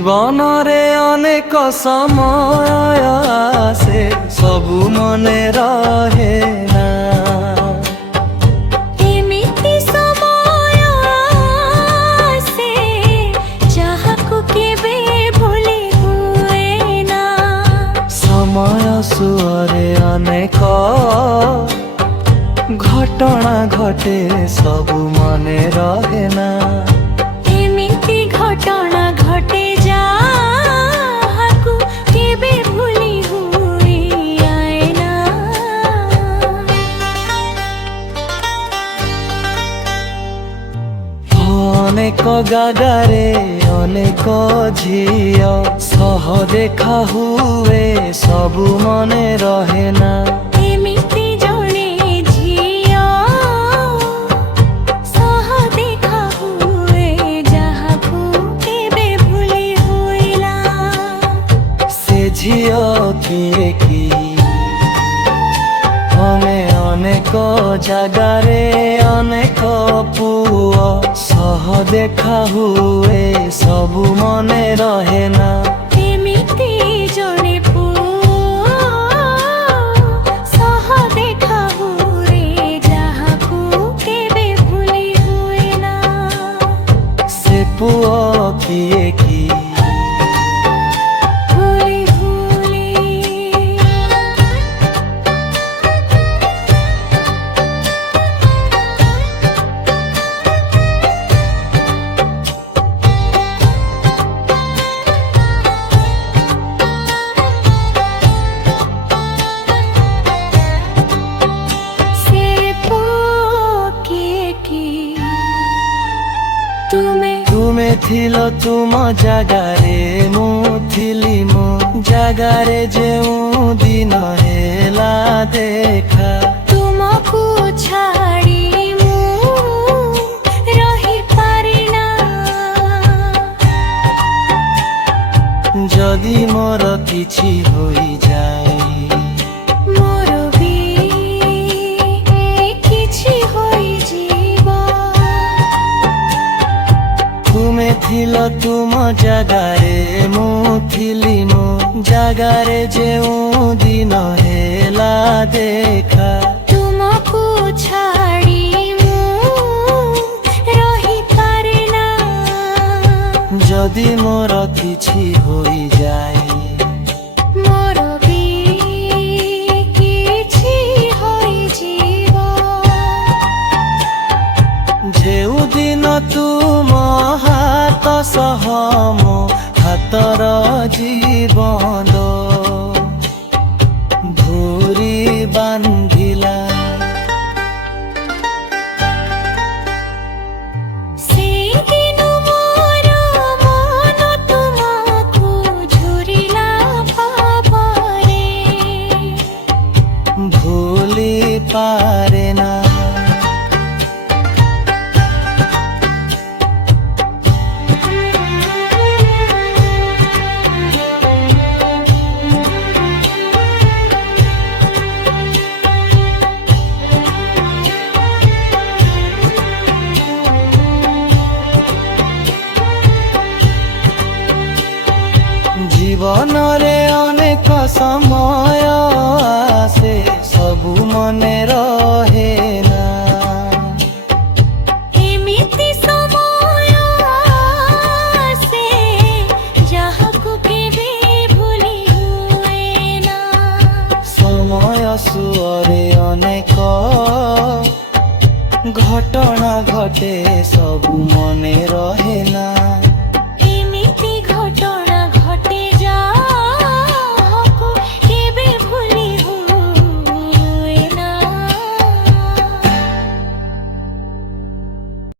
জীবনরে অনেক সময় আসে সবু মনে রহে না। এমিতি সময় আসে যাহাকু কেবে ভুলি হুয়ে না। সময় সুরে অনেক ঘটনা ঘটে সবু মনে রহে না। এমিতি ঘটনা ঘটে যাহাকু কেবে ভুলি হুয়ে না। অনেক জাগারে অনেক ঝিও সহ দেখা হুয়ে সবু মনে রহে না। এমিতি জনে ঝিও সহ দেখা হুয়ে যাহাকু কেবে ভুলি হুইলা। সে ঝিও কিয়ে কি আমি অনেক জাগারে অনেক পুয় সহ দেখা হুয়ে সবু মনে রহে না। এমিতি জনে পুয় সহ দেখা হুয়ে যাহাকু কেবে ভুলি হুইলা। সে পুয় কিয়ে কি ভুলি ভুলি সে পোকে কি তুমি ତୁମେ ଥିଲ ତୁମ ଜାଗାରେ ମୁଁ ଥିଲି ମୋ ଜାଗାରେ ଯେଉଁ ଦିନ ହେଲା ଦେଖା। ତୁମକୁ ଛାଡ଼ି ମୁଁ ରହିପାରେ ନା। ଯଦି ମୋର କିଛି ହୋଇଯାଏ ମୋର ବି କିଛି ହୋଇଯିବ। ତୁମେ ଥିଲ ତୁମ ଜାଗାରେ ମୁଁ ଥିଲି ମୋ ଜାଗାରେ ଯେଉଁ ଦିନ ହେଲା ଦେଖା। ତୁମକୁ ଛାଡ଼ି ମୁଁ ରହିପାରେ ନା। ଯଦି ମୋର କିଛି ହୋଇଯାଏ ମୋର ବି କିଛି ହୋଇଯିବ। ଯେଉଁଦିନ ତୁମ ହାତ ସହ ମୋ ହାତର ଜୀବନ ଧରି ବାନ୍ଧିଲା। ସେଇଦିନ ମୋର ମନ ତୁମକୁ ଝୁରିଲା ଭାବରେ। ଭୁଲି ପାରେ ନା। জীবনরে অনেক সময় আসে সবু মনে রহে না। এমিতি সময় আসে যাহাকু কেবে ভুলি হুয়ে না। সময় সুরে অনেক ঘটনা ঘটে সবু মনে রহে না।